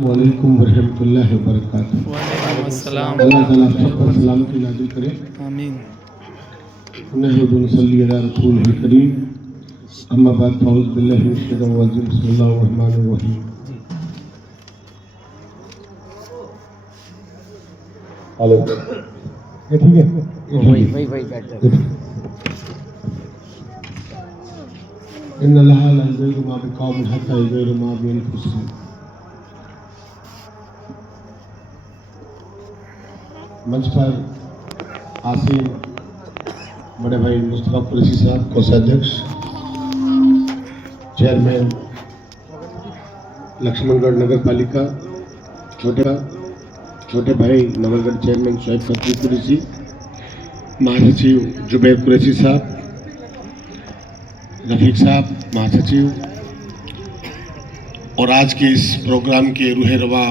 वालेकुम वरहमतुल्लाहि वबरकातुहू। वालेकुम अस्सलाम अल्लाह ताला आप सब पर सलामती नाज़िल करे। आमीन। नहमदुहु व नसल्ली अला रसूलिल करीम। अम्मा बाद फ़अऊज़ु बिल्लाहि मिनश शैतानिर रजीम। बिस्मिल्लाहिर रहमानिर रहीम। हेलो, ये ठीक है? वही बैठ जाओ। इन्नल्लाहा ला युग़य्यिरु मा बिक़ौमिन हत्ता युग़य्यिरु मा बिअनफुसिहिम। मंच पर आसीन बड़े भाई मुस्तफा कुरैशी साहब, कोषाध्यक्ष, चेयरमैन लक्ष्मणगढ़ नगर पालिका, छोटे भाई नवलगढ़ चेयरमैन शोएब खत्री कुरैशी, महासचिव जुबैर कुरैशी साहब, रफीक साहब महासचिव, और आज के इस प्रोग्राम के रूह रवा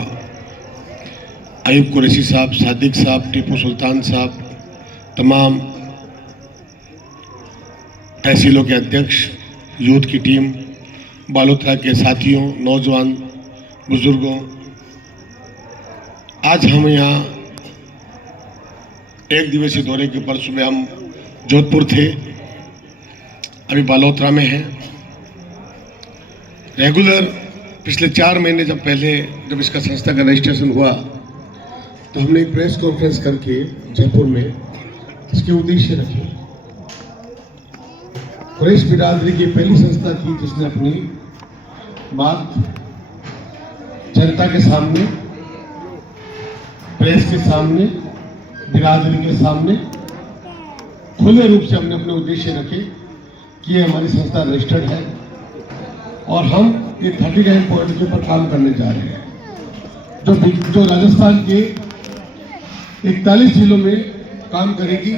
अयूब कुरैशी साहब, सादिक साहब, टीपू सुल्तान साहब, तमाम तहसीलों के अध्यक्ष, यूथ की टीम, बालोतरा के साथियों, नौजवान, बुजुर्गों, आज हम यहाँ एक दिवसीय दौरे के ऊपर सुबह हम जोधपुर थे, अभी बालोतरा में हैं। रेगुलर पिछले 4 महीने जब इसका संस्था का रजिस्ट्रेशन हुआ तो हमने एक प्रेस कॉन्फ्रेंस करके जयपुर में इसके उद्देश्य रखे। कुरैश बिरादरी की पहली संस्था थी जिसने अपनी बात जनता के सामने, प्रेस के सामने, बिरादरी के सामने खुले रूप से हमने अपने उद्देश्य रखे कि ये हमारी संस्था रजिस्टर्ड है और हम ये 39 पॉइंट के ऊपर काम करने जा रहे हैं जो राजस्थान के 41 जिलों में काम करेगी।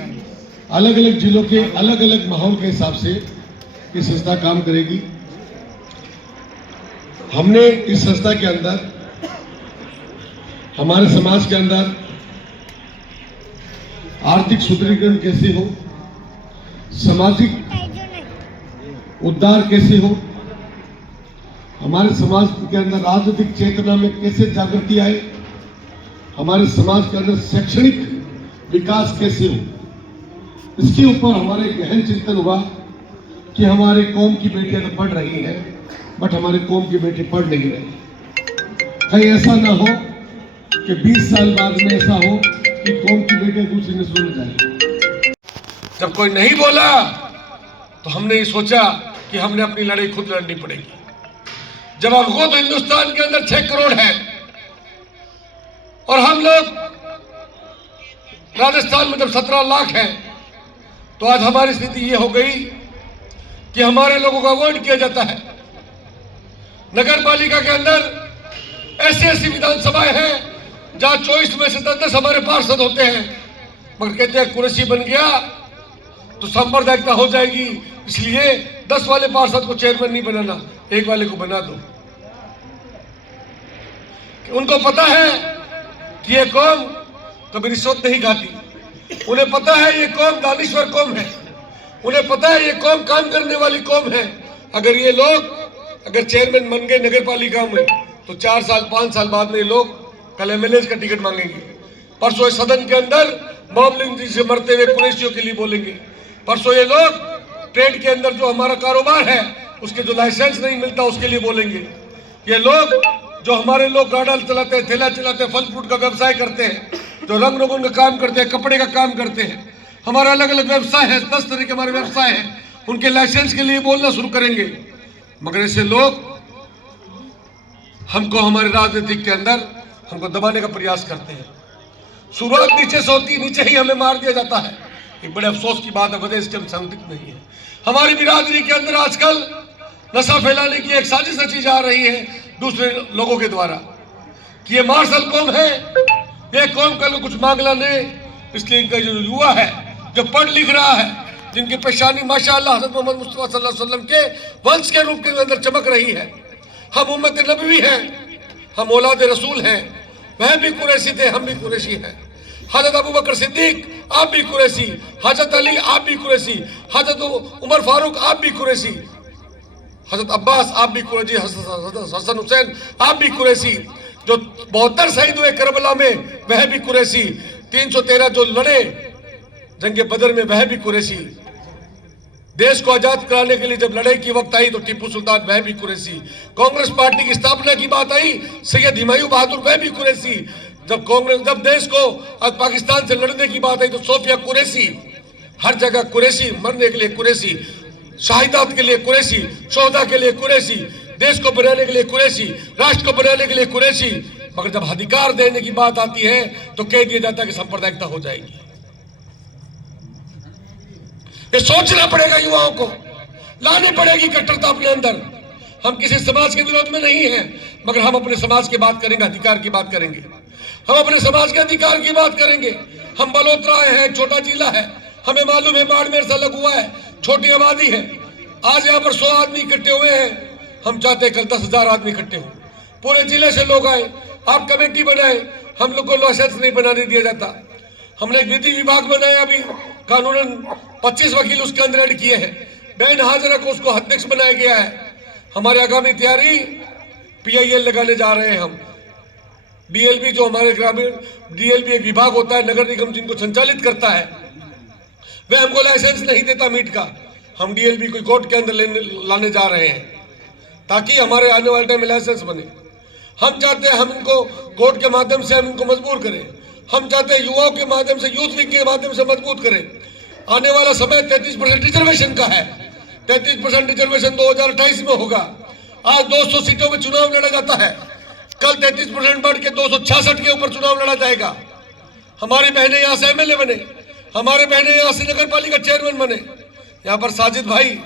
अलग अलग जिलों के अलग अलग माहौल के हिसाब से ये संस्था काम करेगी। हमने इस संस्था के अंदर हमारे समाज के अंदर आर्थिक सुदृढ़ीकरण कैसे हो, सामाजिक उद्धार कैसे हो, हमारे समाज के अंदर राजनीतिक चेतना में कैसे जागृति आए, हमारे समाज के अंदर शैक्षणिक विकास कैसे हो, इसके ऊपर हमारे गहन चिंतन हुआ कि हमारे कौम की बेटियां तो पढ़ रही हैं बट हमारे कौम की बेटी पढ़ नहीं रही। कहीं ऐसा ना हो कि 20 साल बाद में ऐसा हो कि कौम की बेटियां दूसरी नस्लों में जाए। जब कोई नहीं बोला तो हमने ये सोचा कि हमने अपनी लड़ाई खुद लड़नी पड़ेगी। जब आपको तो हिंदुस्तान के अंदर 6 करोड़ है और हम लोग राजस्थान में जब 17 लाख हैं तो आज हमारी स्थिति ये हो गई कि हमारे लोगों का अवॉइड किया जाता है। नगर पालिका के अंदर ऐसी विधानसभाएं हैं जहां 24 में से 10 हमारे पार्षद होते हैं, मगर कहते हैं कुरैशी बन गया तो सांप्रदायिकता हो जाएगी, इसलिए 10 वाले पार्षद को चेयरमैन नहीं बनाना, 1 वाले को बना दो। उनको पता है कि ये कौम कभी रिश्वत नहीं खाती, उन्हें पता है ये कौम दानिश्वर कौम है, उन्हें पता है ये कौम काम करने वाली कौम है। अगर ये लोग चेयरमैन बन गए नगर पालिका में तो 4 साल 5 साल बाद में ये लोग कल एमएलए का टिकट मांगेंगे। परसों इस सदन के अंदर मॉब लिंचिंग से मरते हुए कुरैशियों के लिए बोलेंगे। परसों ये लोग ट्रेड के अंदर जो हमारा कारोबार है उसके जो लाइसेंस नहीं मिलता उसके लिए बोलेंगे। ये लोग जो हमारे लोग गाड़ा चलाते हैं, ठेला चलाते हैं, फल फ्रूट का व्यवसाय करते हैं, जो रंग रोगन का काम करते हैं, कपड़े का काम करते हैं, हमारा अलग अलग व्यवसाय है, 10 तरह के हमारे व्यवसाय हैं, उनके लाइसेंस के लिए बोलना शुरू करेंगे। मगर ऐसे लोग हमको हमारे राजनीतिक के अंदर हमको दबाने का प्रयास करते हैं। शुरुआत नीचे से होती, नीचे ही हमें मार दिया जाता है। एक बड़े अफसोस की बात है, वजह इसके हम संदिग्ध नहीं है। हमारी बिरादरी के अंदर आजकल नशा फैलाने की एक साजिश रची जा रही है दूसरे लोगों के द्वारा कि ये मार्शल कौम है, ये कौम का कुछ मांगला नहीं। इसलिए इनका जो युवा है जो पढ़ लिख रहा है, जिनकी पेशानी माशाअल्लाह हज़रत मोहम्मद मुस्तफा सल्लल्लाहु अलैहि वसल्लम के वंश के रूप के अंदर चमक रही है। हम उम्मत नबवी हैं, हम औलाद रसूल हैं, वह भी कुरैशी थे, हम भी कुरैशी हैं। हजरत अबू बकर सिद्दीक आप भी कुरैशी, हजरत अली आप भी कुरैशी, हजरत उमर फारूक आप भी कुरैशी, हजरत अब्बास आप भी कुरैशी, हसन हुसैन आप भी कुरैशी, जो 72 शहीद हुए करबला में वह भी कुरैशी, 313 जो लड़े जंगे बदर में वह भी कुरैशी, देश को आजाद कराने के लिए जब लड़ाई की वक्त आई तो टीपू सुल्तान वह भी कुरैशी, कांग्रेस पार्टी की स्थापना की बात आई सैयद हिमायूं बहादुर वह भी कुरैशी, जब देश को पाकिस्तान से लड़ने की बात आई तो सोफिया कुरैशी, हर जगह कुरैशी, मरने के लिए कुरैशी, शहादत के लिए कुरैशी, शोहदा के लिए कुरैशी, देश को बनाने के लिए कुरैशी, राष्ट्र को बनाने के लिए कुरैशी। मगर जब अधिकार देने की बात आती है तो कह दिया जाता है कि सांप्रदायिकता हो जाएगी। ये सोचना पड़ेगा, युवाओं को लानी पड़ेगी कट्टरता अपने अंदर। हम किसी समाज के विरोध में नहीं हैं, मगर हम अपने समाज की बात करेंगे, अधिकार की बात करेंगे, हम अपने समाज के अधिकार की बात करेंगे। हम बलोत्रा हैं, छोटा जिला है, हमें मालूम है बाड़मेर से अलग हुआ है, छोटी आबादी है, आज यहाँ पर 100 आदमी इकट्ठे हुए हैं, हम चाहते हैं कल 10,000 आदमी इकट्ठे हो, पूरे जिले से लोग आए, आप कमेटी बनाए, हम लोग को लाइसेंस नहीं बनाने दिया जाता। हमने एक विधि विभाग बनाया, अभी कानूनन 25 वकील उसके अंदर ऐड किए हैं, बैन हाजिरा को उसको अध्यक्ष बनाया गया है। हमारी आगामी तैयारी PIL लगाने जा रहे हैं हम। DLB जो हमारे ग्रामीण DLB एक विभाग होता है नगर निगम जिनको संचालित करता है, वह हमको लाइसेंस नहीं देता मीट का, हम DLB को कोर्ट के अंदर लाने जा रहे हैं ताकि हमारे आने वाले टाइम में लाइसेंस बने। हम चाहते हैं हम इनको कोर्ट के माध्यम से हम इनको मजबूर करें, हम चाहते हैं युवाओं के माध्यम से, यूथ विंग के माध्यम से मजबूत करें। आने वाला समय 33% रिजर्वेशन का है, 33% रिजर्वेशन 2028 में होगा। आज 200 सीटों में चुनाव लड़ा जाता है, कल 33% बढ़ के 266 के ऊपर चुनाव लड़ा जाएगा। हमारी बहनें यहाँ से MLA बने, हमारे बहनें यहाँ से नगर पालिका चेयरमैन बने। यहाँ पर साजिद भाई